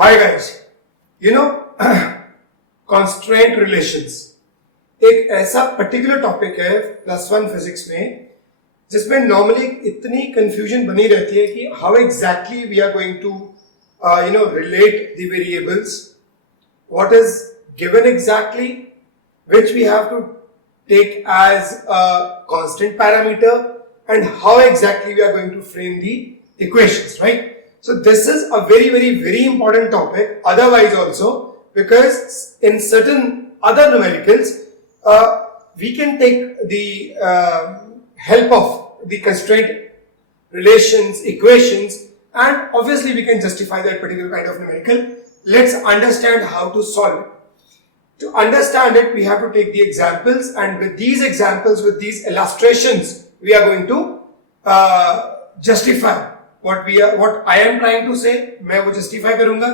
Hi guys, you know constraint relations एक ऐसा particular topic है +1 फिजिक्स में जिसमें नॉर्मली इतनी कंफ्यूजन बनी रहती है कि how exactly we are going to relate the variables, what is given exactly, which we have to take as a constant parameter, and how exactly we are going to frame the equations, right? So this is a very important topic otherwise also, because in certain other numericals we can take the help of the constraint relations, equations, and obviously we can justify that particular kind of numerical. Let's understand how to solve it. To understand it, we have to take the examples, and with these examples, with these illustrations, we are going to justify what I am trying to say. मैं वो justify करूंगा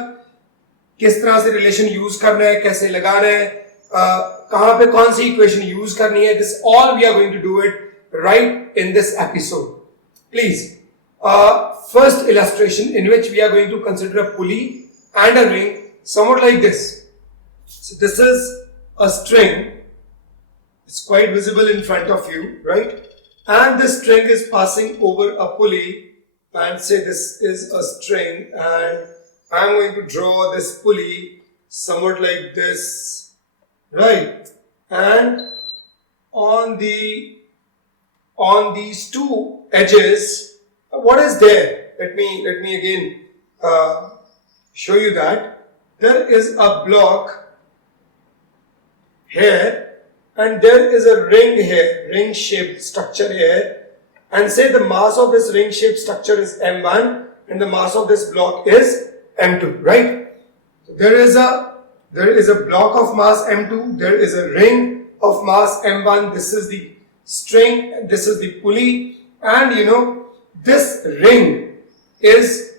किस तरह से relation use करना है, कैसे लगाना है, कहाँ पे कौन सी equation use करनी है. This all we are going to do it right in this episode. Please, first illustration in which we are going to consider a pulley and a ring somewhat like this. So this is a string. It's quite visible in front of you, right? And this string is passing over a pulley, and say this is a string, and I'm going to draw this pulley somewhat like this, right? And on these two edges, what is there? Let me again show you that. There is a block here, and there is a ring here, ring shaped structure here, and say the mass of this ring shaped structure is m1 and the mass of this block is m2, right? So there is a block of mass m2, there is a ring of mass m1, this is the string, this is the pulley, and this ring is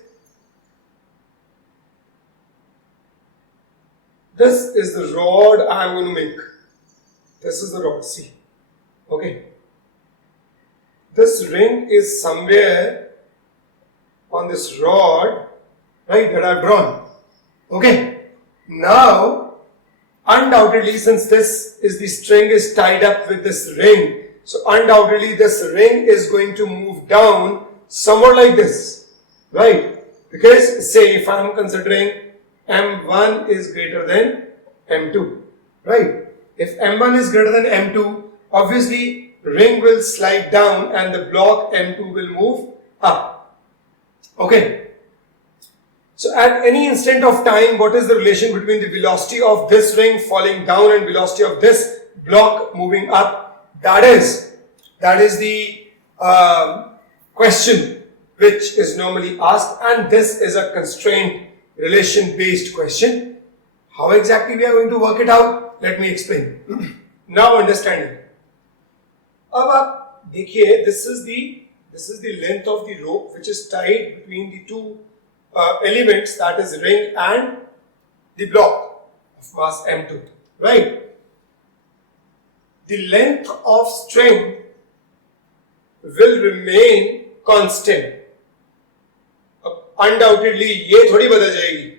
the rod I am going to make. This is the rod, see. Okay. This ring is somewhere on this rod, right, that I have drawn. Okay. Now, undoubtedly, since this is the string is tied up with this ring, so undoubtedly this ring is going to move down somewhat like this, right? Because say if I am considering m1 is greater than m2, right? If m1 is greater than m2, obviously ring will slide down and the block m2 will move up. Okay. So at any instant of time, what is the relation between the velocity of this ring falling down and velocity of this block moving up? That is the question which is normally asked, and this is a constraint relation based question. How exactly we are going to work it out? Let me explain. Now understand it. अब आप देखिए, this is the length of the rope which is tied between the two elements, that is ring and the block of mass m2, right? The length of string will remain constant. Undoubtedly ये थोड़ी बदल जाएगी.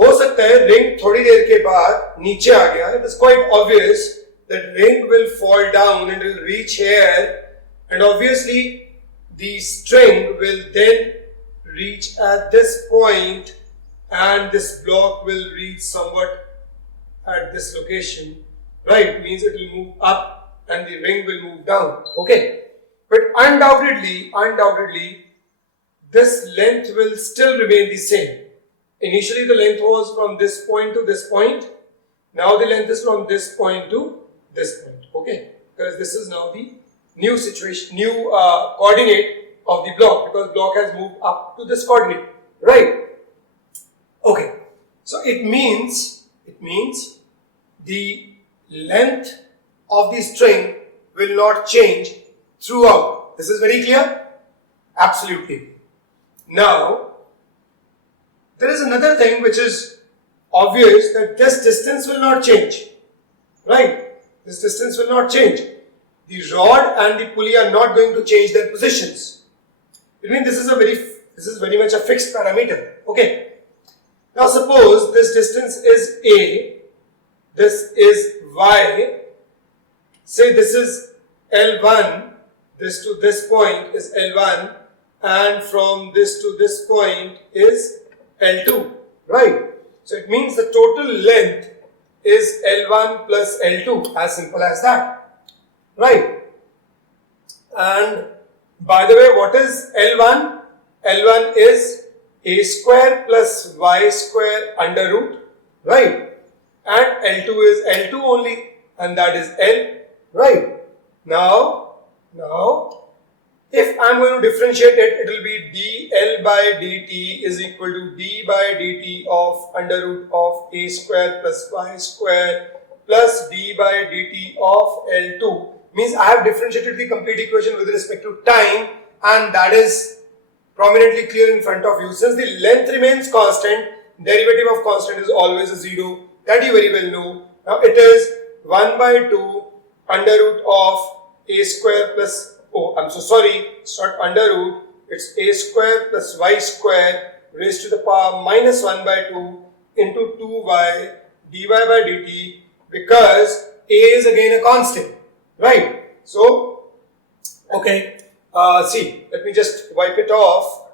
हो सकता है ring थोड़ी देर के बाद नीचे आ गया. It is quite obvious that ring will fall down and will reach here, and obviously the string will then reach at this point, and this block will reach somewhat at this location, right? Means it will move up and the ring will move down. Okay, but undoubtedly this length will still remain the same. Initially the length was from this point to this point. Now the length is from this point to this point. Okay, because this is now the new situation, new coordinate of the block, because block has moved up to this coordinate, right? Okay, so it means the length of the string will not change throughout. This is very clear? Absolutely. Now, there is another thing which is obvious, that this distance will not change, right? This distance will not change. The rod and the pulley are not going to change their positions. It means this is very much a fixed parameter. Okay. Now suppose this distance is A, this is Y, say this is L1, this to this point is L1, and from this to this point is L2, right? So it means the total length is L1 plus L2, as simple as that, right? And by the way, what is L1? L1 is A square plus Y square under root, right? And L2 is L2 only, and that is L, right? Now, if I'm going to differentiate it, it will be dL by dt is equal to d by dt of under root of A square plus Y square plus d by dt of L2. Means I have differentiated the complete equation with respect to time, and that is prominently clear in front of you. Since the length remains constant, derivative of constant is always a 0. That you very well know. Now it is 1 by 2 under root of A square plus, it's not under root, it's A square plus Y square raised to the power minus 1 by 2 into 2y dy by dt, because A is again a constant, right? So, okay, see, let me just wipe it off.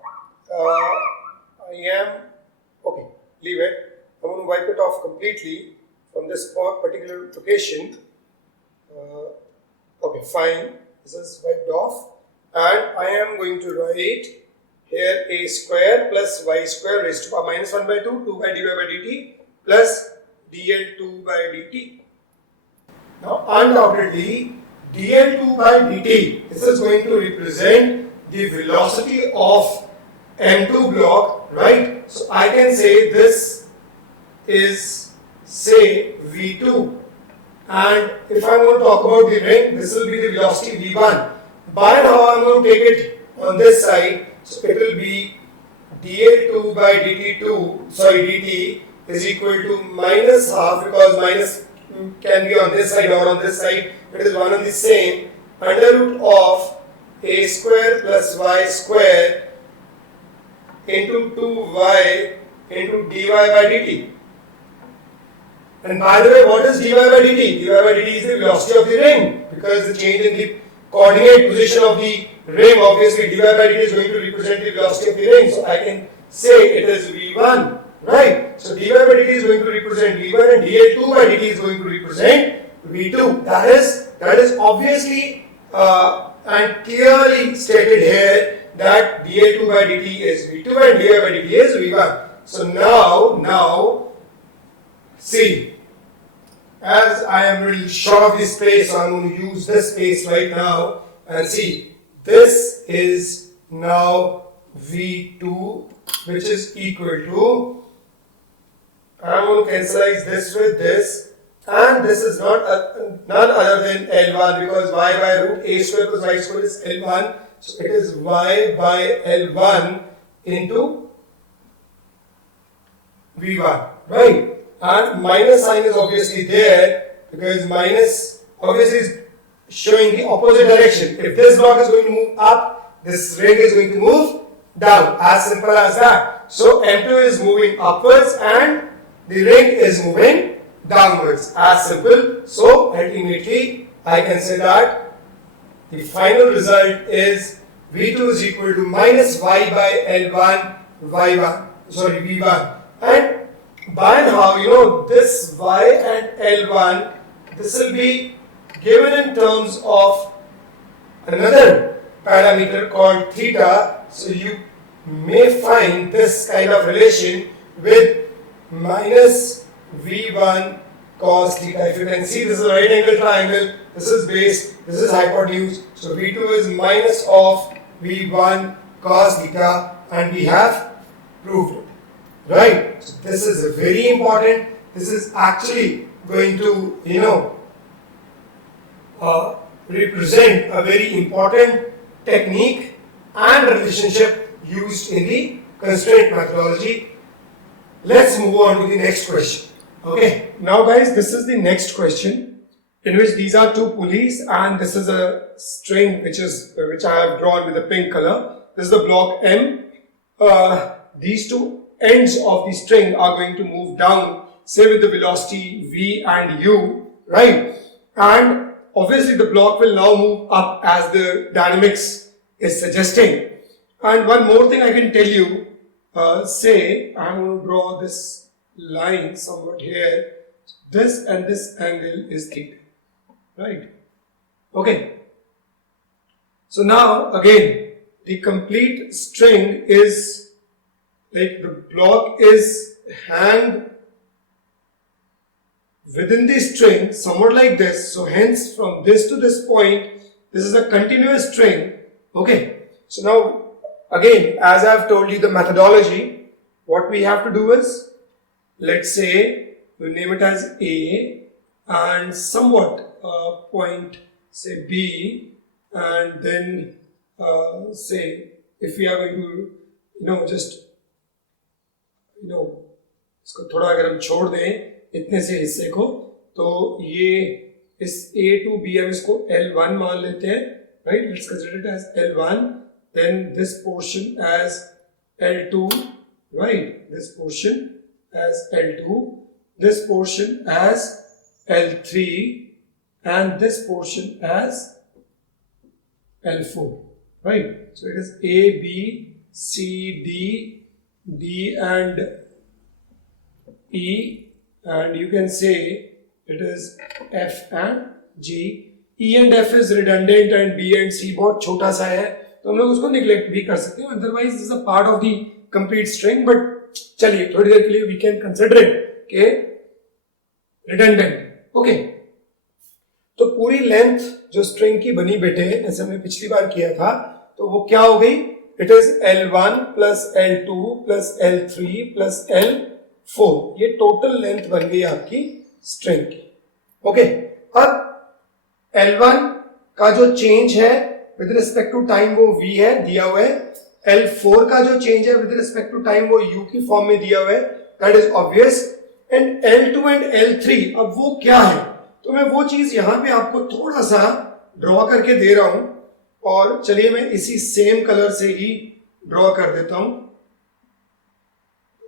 Leave it. I'm going to wipe it off completely from this particular location. Okay, fine. This is wiped off, and I am going to write here A square plus Y square raised to power minus 1 by 2, 2 by dy by dt plus dl2 by dt. Now, undoubtedly, dl2 by dt, this is going to represent the velocity of M2 block, right? So I can say this is, say, V2, and if I want to talk about the ring, this will be the velocity V1. By now I am going to take it on this side, so it will be dl2 by dt is equal to minus half, because minus can be on this side or on this side, it is one and the same, under root of A square plus Y square into 2y into dy by dt. And by the way, what is dy by dt? dy by dt is the velocity of the ring, because the change in the coordinate position of the ring, obviously dy by dt is going to represent the velocity of the ring. So I can say it is v1, right? So dy by dt is going to represent v1 and dl2 by dt is going to represent v2. That is obviously and clearly stated here that dl2 by dt is v2 and dy by dt is v1. So now see, as I am really short of this space, so I'm going to use this space right now, and see, this is now v2, which is equal to, I'm going to cancelize this with this, and this is none other than L1, because y by root A square plus y square is L1, so it is y by L1 into v1, right? And minus sign is obviously there, because minus obviously is showing the opposite direction. If this block is going to move up, this ring is going to move down, as simple as that. So M2 is moving upwards and the ring is moving downwards, as simple. So ultimately I can say that the final result is V2 is equal to minus y by L1 v1, and by now, you know, this y and L1, this will be given in terms of another parameter called theta. So you may find this kind of relation with minus v1 cos theta. If you can see, this is a right angle triangle, this is base, this is hypotenuse. So v2 is minus of v1 cos theta, and we have proved it. Right? So this is very important. This is actually going to, represent a very important technique and relationship used in the constraint methodology. Let's move on to the next question. Okay. Now guys, this is the next question, in which these are two pulleys and this is a string which I have drawn with a pink color. This is the block M. These two ends of the string are going to move down, say with the velocity v and u, right? And obviously the block will now move up as the dynamics is suggesting. And one more thing I can tell you, say I'm going to draw this line somewhat here. This and this angle is theta, right? Okay. So now again, the complete string is like the block is hanged within the string somewhat like this. So hence from this to this point, this is a continuous string. Okay. So now again, as I've told you the methodology, what we have to do is, let's say we name it as A and somewhat point say B, and then say if we are going to just इसको थोड़ा अगर हम छोड़ दें इतने से हिस्से को, तो ये इस A to B हम इसको L1 मान लेते हैं, right? Let's consider it as L1, then this portion as L2, right? This portion as L2, this portion as L3, and this portion as L4, right? So it is A, B, C, D, D and E, and you can say it is F and G. E and F is redundant and B and C बहुत छोटा सा है, तो हम लोग उसको neglect भी कर सकते हैं. Otherwise, this is a part of the complete string. But चलिए थोड़ी देर के लिए we can consider it के redundant. Okay. तो पूरी लेंथ जो स्ट्रिंग की बनी बेटे, जैसे हमने पिछली बार किया था, तो वो क्या हो गई? It is L1 plus L2 plus L3 plus L4. ये टोटल लेंथ बन गई आपकी स्ट्रिंग की. ओके. अब L1 का जो चेंज है विद रिस्पेक्ट टू टाइम वो v है, दिया हुआ है. L4 का जो चेंज है विद रिस्पेक्ट टू टाइम वो u की फॉर्म में दिया हुआ है, that is obvious. And L2 and L3, अब वो क्या है? तो मैं वो चीज यहां पे आपको थोड़ा सा ड्रॉ करके दे रहा हूं, और चलिए मैं इसी सेम कलर से ही ड्रॉ कर देता हूं.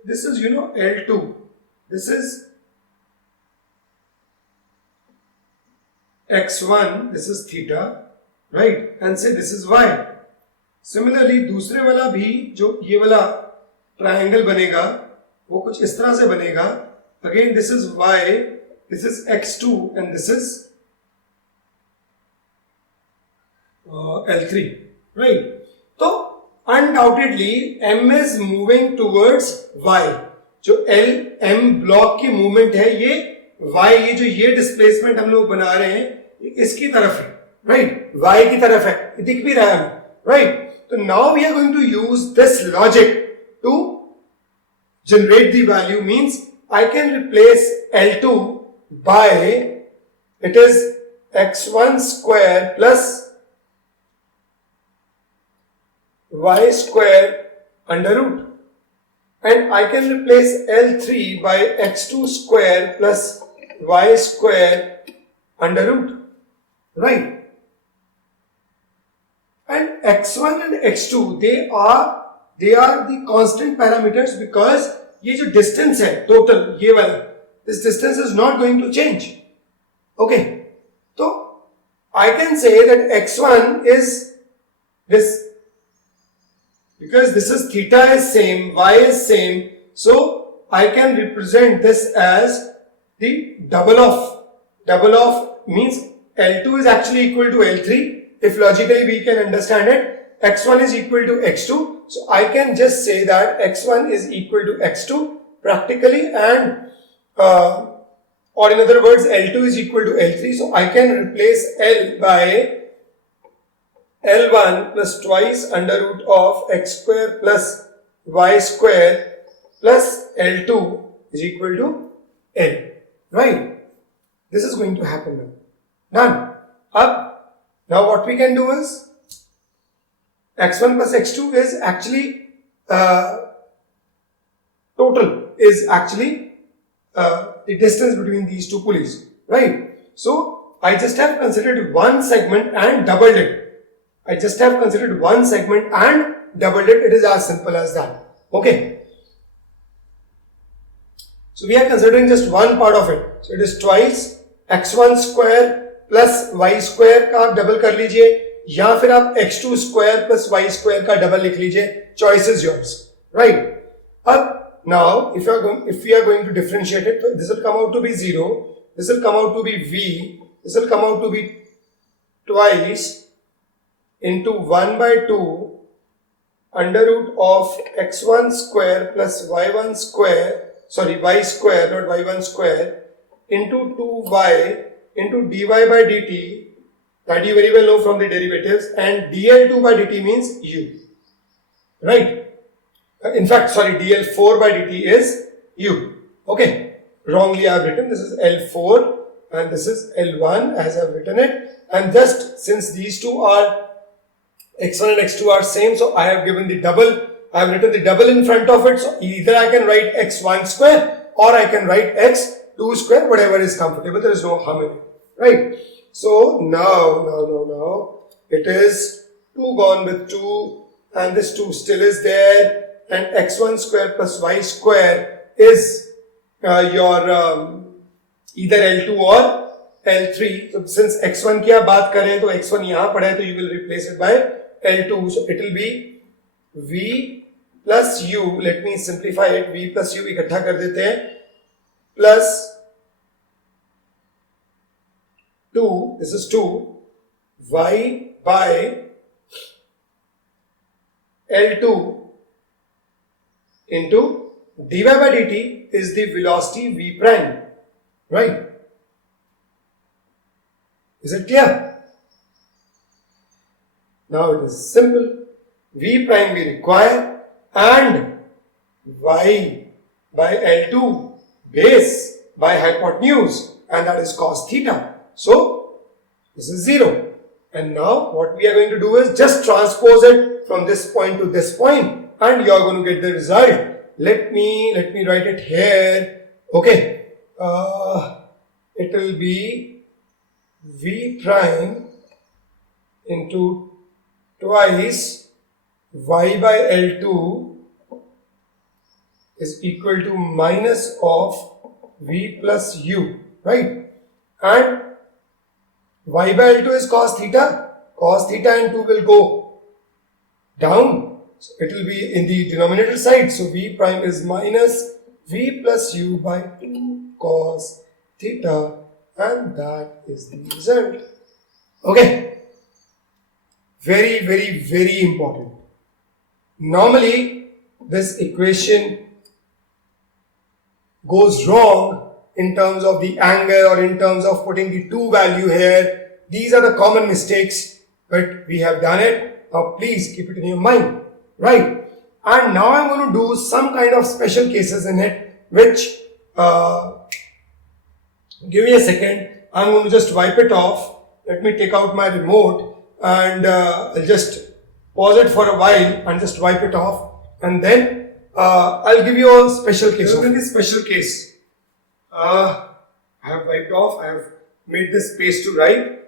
This is L2, this is x1, this is theta, right, and से दिस इज y. सिमिलरली दूसरे वाला भी जो ये वाला ट्रायंगल बनेगा वो कुछ इस तरह से बनेगा. Again this is y, this is x2 and this is L3, right? So undoubtedly m is moving towards y. जो m ब्लॉक की मूवमेंट है ये y, ये डिस्प्लेसमेंट हम लोग बना रहे हैं इसकी तरफ है, राइट? y की तरफ है, दिख भी रहा है, राइट? तो now we are going to use this logic to generate the value. Means I can replace L2 by it is x1 square plus y square under root, and I can replace L3 by x2 square plus y square under root, right? And x1 and x2 they are the constant parameters, because ये जो distance है total ये वाला, this distance is not going to change. Okay. So I can say that x1 is this, because this is theta is same, y is same, so I can represent this as the double of means L2 is actually equal to L3. If logically we can understand it, x1 is equal to x2, so I can just say that x1 is equal to x2 practically, and or in other words L2 is equal to L3, so I can replace L by L1 plus twice under root of x square plus y square plus L2 is equal to L, right? This is going to happen now. Done. Now what we can do is x1 plus x2 is actually total is actually the distance between these two pulleys, right? So I just have considered one segment and doubled it. It is as simple as that. Okay. So we are considering just one part of it. So it is twice x1 square plus y square का आप double कर लीजिए, या फिर आप x2 square plus y square का double लिख लीजिए. Choice is yours, right? अब now if we are going to differentiate it, this will come out to be 0, this will come out to be v, this will come out to be twice into 1 by 2 under root of x1 square plus y1 square, sorry, y square, not y1 square, into 2y into dy by dt, that you very well know from the derivatives, and dl2 by dt means u, right? In fact, sorry, dl4 by dt is u. Okay, wrongly I have written, this is L4 and this is L1 as I have written it, and just since these two are x1 and x2 are same, so I have given the double, I have written the double in front of it, so either I can write x1 square or I can write x2 square, whatever is comfortable, there is no harm in it, right? So now it is 2 gone with 2 and this 2 still is there, and x1 square plus y square is your either L2 or L3. So since x1 की आप बात करें तो x1 यहाँ पड़ा है, तो you will replace it by L2. So it will be v plus u. Let me simplify it. v plus u इकट्ठा कर देते हैं, plus 2. This is 2 y by L2 into dy by dt is the velocity v prime, right? Is it clear? Now it is simple. V prime we require and y by L2 base by hypotenuse, and that is cos theta. So this is 0. And now what we are going to do is just transpose it from this point to this point, and you are going to get the result. Let me write it here. Okay, it will be v prime into twice y by L2 is equal to minus of v plus u, right? And y by L2 is cos theta. Cos theta and 2 will go down. So it will be in the denominator side. So v prime is minus v plus u by 2 cos theta, and that is the result. Okay. Very, very, very important. Normally, this equation goes wrong in terms of the angle or in terms of putting the 2 value here. These are the common mistakes, but we have done it. Now please keep it in your mind, right? And now I'm going to do some kind of special cases in it, which, give me a second, I'm going to just wipe it off. Let me take out my remote and I'll just pause it for a while and just wipe it off, and then I'll give you a special case. So in this special case, I have wiped off, I have made this space to write.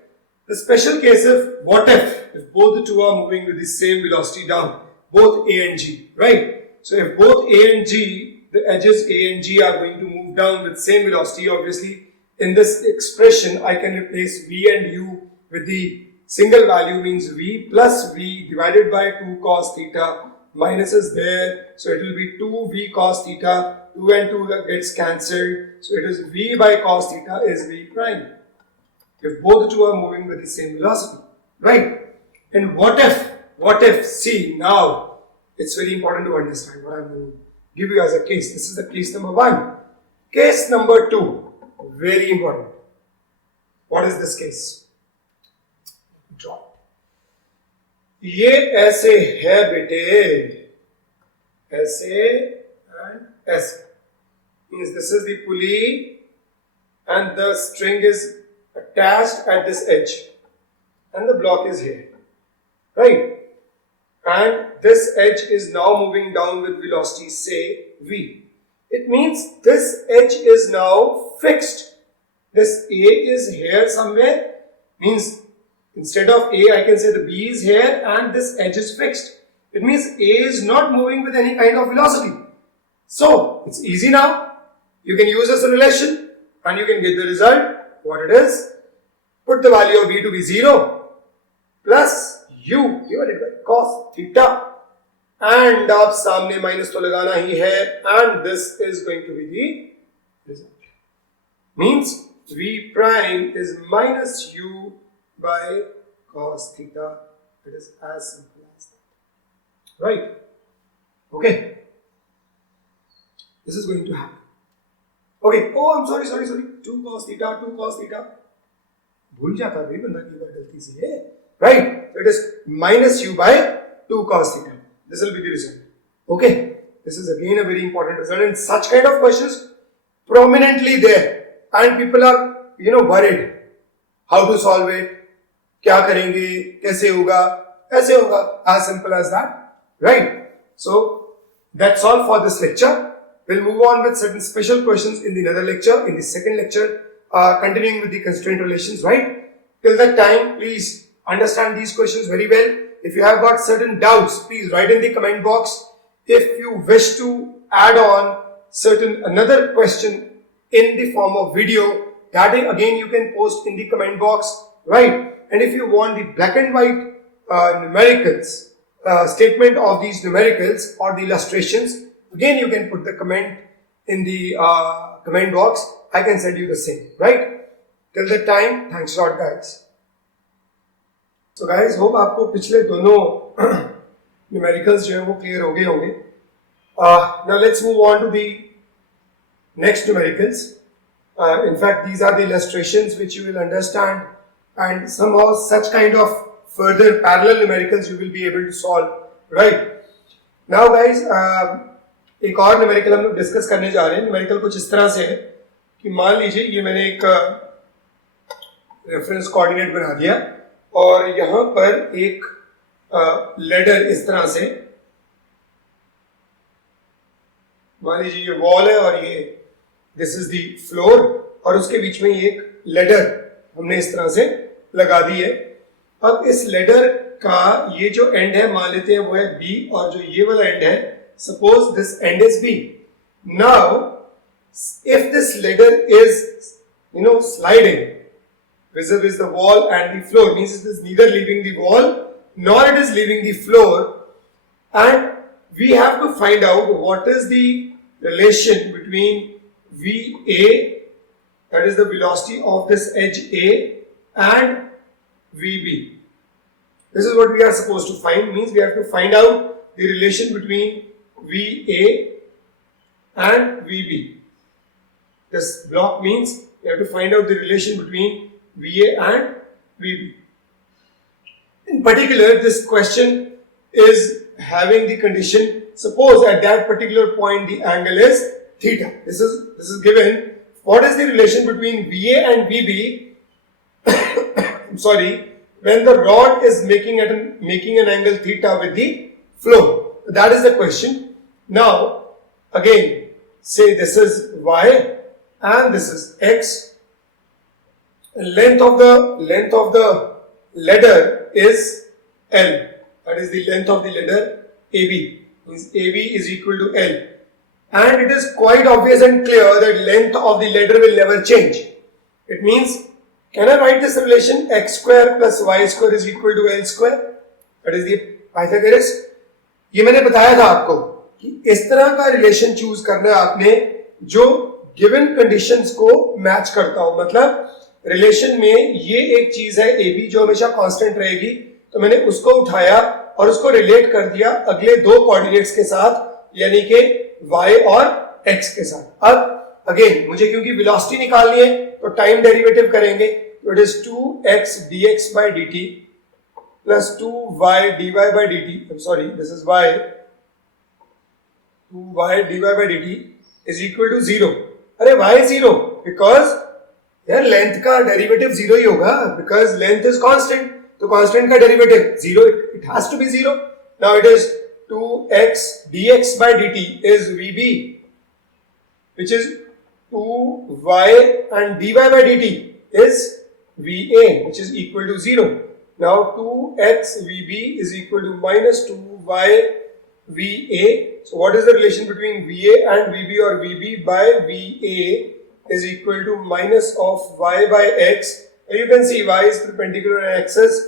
The special case is, what if both the two are moving with the same velocity down, both A and G, right? So if both A and G, the edges A and G are going to move down with same velocity, obviously in this expression I can replace V and U with the single value, means V plus V divided by 2 cos theta, minus is there, so it will be 2V cos theta, 2 and 2 gets cancelled, so it is V by cos theta is V prime, if both the two are moving with the same velocity, right? And what if, see, now it's very important to understand what I'm going to give you as a case. This is the case number 1. Case number 2, very important. What is this case? Draw. ये ऐसे है बेटे, ऐसे and ऐसे, means this is the pulley and the string is attached at this edge and the block is here, right? And this edge is now moving down with velocity, say V. It means this edge is now fixed. This A is here somewhere, means instead of A I can say the B is here and this edge is fixed. It means A is not moving with any kind of velocity. So it's easy now. You can use this relation and you can get the result, what it is. Put the value of V to be 0 plus U divided by cos theta. And आप सामने minus तो लगाना ही है, and this is going to be the result. Means V prime is minus U by cos theta. It is as simple as that. Right? Okay. This is going to happen. Okay. Oh, I'm sorry. 2 cos theta. भूल जाता भाई बंदा की बार गलती से है. Right? So it is minus U by 2 cos theta. This will be the result. Okay. This is again a very important result, and such kind of questions prominently there, and people are worried how to solve it. क्या करेंगे, कैसे होगा, ऐसे होगा, as simple as that, right? So that's all for this lecture. We'll move on with certain special questions in the another lecture, in the second lecture, continuing with the constraint relations, right? Till that time, please understand these questions very well. If you have got certain doubts, please write in the comment box. If you wish to add on another question in the form of video, that again you can post in the comment box, right? And if you want the black and white numericals, statement of these numericals or the illustrations, again you can put the comment in the comment box. I can send you the same, right? Till that time, thanks a lot guys. So guys, hope आपको पिछले दोनों numericals जो है वो clear हो गए होंगे. Now let's move on to the next numericals. In fact, these are the illustrations which you will understand, and somehow such kind of further parallel numericals you will be able to solve, right? Now guys, एक और numerical हम लोग discuss करने जा रहे हैं. Numerical कुछ इस तरह से है कि मान लीजिए ये मैंने एक reference coordinate बना दिया और यहाँ पर एक ladder इस तरह से, मान लीजिए ये wall है और ये this is the floor, और उसके बीच में ये एक ladder हमने इस तरह से लगा दी है. अब इस ladder का ये जो end है मान लेते हैं वो है B, और जो ये वाला end है, suppose this end is B. Now if this ladder is sliding vis-a-vis the wall and the floor, means it is neither leaving the wall nor it is leaving the floor, and we have to find out what is the relation between VA, that is the velocity of this edge A, and VB. This is what we are supposed to find. Means we have to find out the relation between VA and VB. This block means we have to find out the relation between VA and VB. In particular, this question is having the condition, suppose at that particular point the angle is theta. This is given. What is the relation between VA and VB? I'm sorry, when the rod is making an angle theta with the floor. That is the question. Now, again, say this is Y and this is X. Length of the ladder is L. That is the length of the ladder AB. Means AB is equal to L. And it is quite obvious and clear that length of the ladder will never change. It means, can I write this relation x square plus y square is equal to L square? That is the Pythagoras. ये मैंने बताया था आपको कि इस तरह का relation choose करना है आपने जो गिवन कंडीशंस को मैच करता हो. मतलब रिलेशन में ये एक चीज है AB जो हमेशा कांस्टेंट रहेगी, तो मैंने उसको उठाया और उसको रिलेट कर दिया अगले दो कोऑर्डिनेट्स के साथ, यानी कि y और x के साथ. अब अगेन मुझे क्योंकि वेलोसिटी निकालनी है तो टाइम डेरिवेटिव करेंगे, तो it is 2x dx by dt plus 2y dy by dt. I'm sorry, this is y. 2y dy by dt is equal to 0. अरे why 0? Because यार लेंथ का डेरिवेटिव 0 ही होगा, because length is constant. तो constant का derivative 0, it has to be 0. Now it is 2x dx by dt is VB, which is 2y and dy by dt is VA, which is equal to 0. Now 2x VB is equal to minus 2y VA. So what is the relation between VA and VB, or VB by VA is equal to minus of y by x. You can see y is perpendicular and x is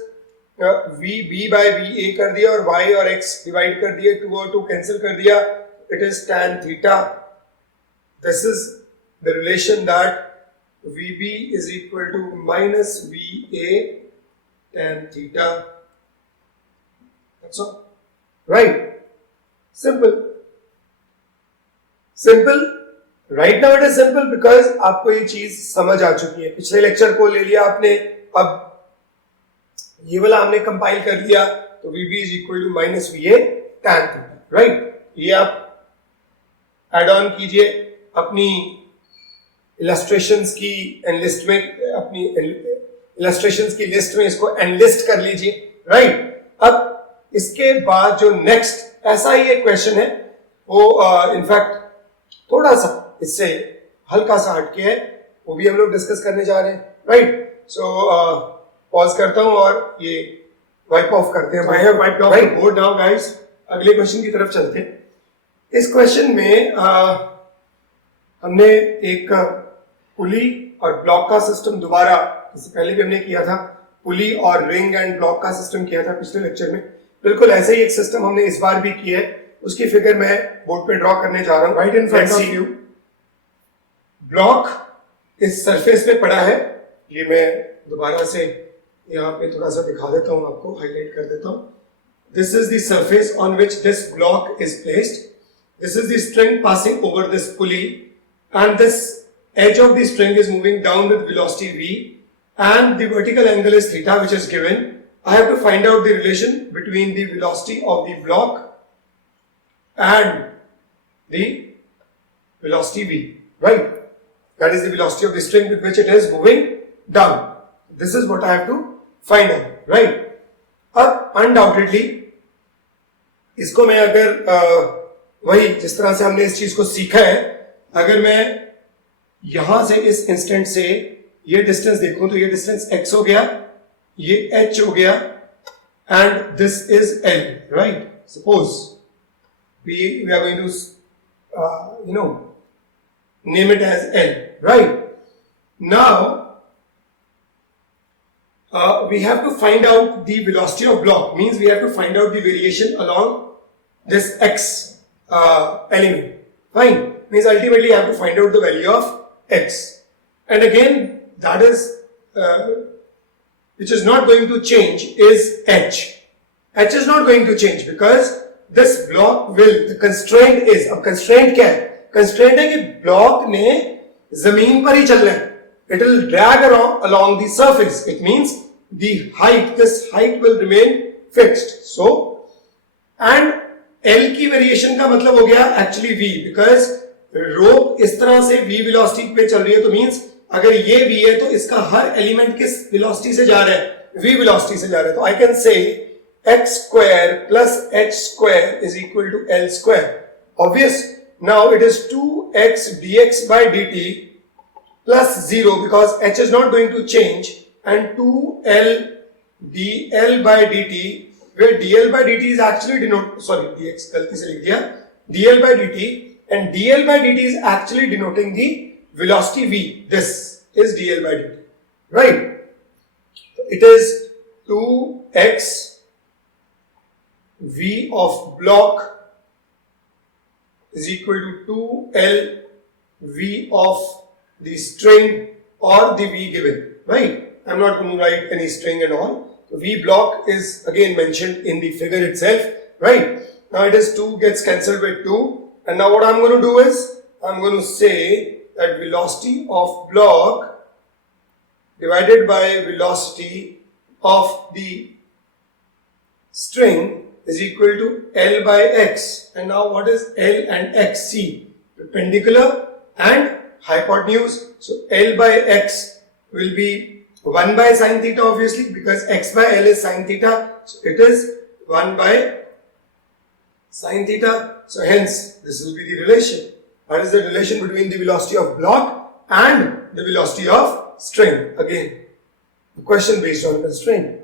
VB by VA कर दिया और y और x divide कर दिए, 2 और 2 cancel कर दिया, it is tan theta. This is the relation that VB is equal to minus VA tan theta. That's all. Right? Simple. Simple. Right now it is simple because आपको ये चीज समझ आ चुकी है. पिछले लेक्चर को ले लिया आपने, अब ये वाला हमने कंपाइल कर लिया, तो VB is equal to minus VA tan theta. Right? ये आप एड ऑन कीजिए अपनी इलस्ट्रेशंस की एनलिस्ट में, अपनी इलस्ट्रेशंस की लिस्ट में इसको एनलिस्ट कर लीजिए. राइट? अब इसके बाद जो नेक्स्ट ऐसा ही एक क्वेश्चन है, वो इनफैक्ट थोड़ा सा इससे हल्का सा हटके है, वो भी हम लोग डिस्कस करने जा रहे हैं. राइट? सो पॉज करता हूं और ये वाइप ऑफ करते हैं. I have wiped off the board now guys. अगले क्वेश्चन की तरफ चलते हैं. इस क्वेश्चन में हमने एक पुली और ब्लॉक का सिस्टम दोबारा, इससे पहले भी हमने किया था, पुली और रिंग एंड ब्लॉक का सिस्टम किया था पिछले लेक्चर में. बिल्कुल ऐसे ही एक सिस्टम हमने इस बार भी किया है. उसकी फिगर मैं बोर्ड पे ड्रॉ करने जा रहा हूं. Right in front of you block इस सरफेस पे पड़ा है. ये मैं दोबारा से यहाँ पे थोड़ा सा दिखा देता हूँ, आपको हाईलाइट कर देता हूँ. This is the surface on which this block is placed. This is the string passing over this pulley, and this edge of the string is moving down with velocity v, and the vertical angle is theta, which is given. I have to find out the relation between the velocity of the block and the velocity v. Right? That is the velocity of the string with which it is moving down. This is what I have to find out. Right? अब undoubtedly इसको मैं अगर वही जिस तरह से हमने इस चीज को सीखा है, अगर मैं यहां से इस इंस्टेंट से ये डिस्टेंस देखूं तो ये डिस्टेंस x हो गया, ये h हो गया, and this is l. Right? Suppose we are going to name it as l. Right? Now we have to find out the velocity of block, means we have to find out the variation along this x element. Fine? Means ultimately I have to find out the value of x. And again, that is which is not going to change is h. h is not going to change because this block will, the constraint is, अब constraint क्या है? Constraint है कि block ने जमीन पर ही चलना है. It will drag along the surface. It means the height, this height will remain fixed. So, and L की वेरिएशन का मतलब हो गया एक्चुअली V, because रोप इस तरह से V वेलोसिटी पे चल रही है, तो मींस अगर ये V है तो इसका हर एलिमेंट किस वेलोसिटी से जा रहा है? V वेलोसिटी से जा रहा है. तो I can say x square plus h square is equal to L square. Obvious. Now it is 2x dx by dt plus 0 because h is not going to change, and 2l dl by dt, where dl by dt is actually dx गलती से लिख दिया, dl by dt, and dl by dt is actually denoting the velocity v. This is dl by dt. Right? It is 2x v of block is equal to 2l v of the string or the v given. Right? I'm not going to write any string and all. So v block is again mentioned in the figure itself. Right? Now it is 2 gets cancelled with 2, and now what I'm going to do is I'm going to say that velocity of block divided by velocity of the string is equal to L by x. And now what is L and x? See, perpendicular and hypotenuse. So L by x will be 1 by sin theta, obviously, because x by L is sin theta. So it is 1 by sin theta. So hence this will be the relation. That is the relation between the velocity of block and the velocity of string. Again, the question based on the string.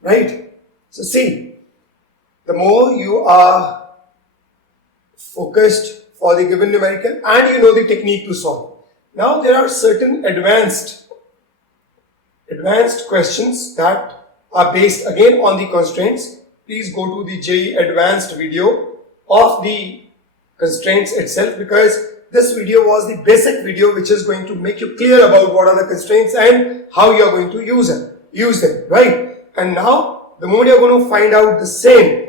Right? So see, the more you are focused for the given numerical and you know the technique to solve. Now there are certain advanced questions that are based again on the constraints. Please go to the JEE advanced video of the constraints itself, because this video was the basic video which is going to make you clear about what are the constraints and how you are going to use them, right? And now the moment you are going to find out the same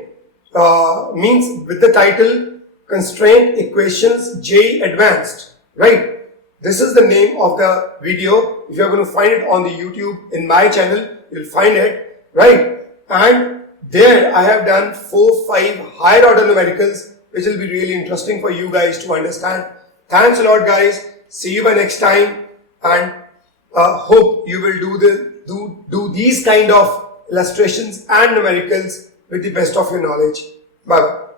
means with the title Constraint Equations JEE Advanced, right? This is the name of the video. If you are going to find it on the YouTube in my channel, you'll find it, right? And there I have done 4-5 higher order numericals which will be really interesting for you guys to understand. Thanks a lot guys. See you by next time, and hope you will do these kind of illustrations and numericals with the best of your knowledge. Bye bye.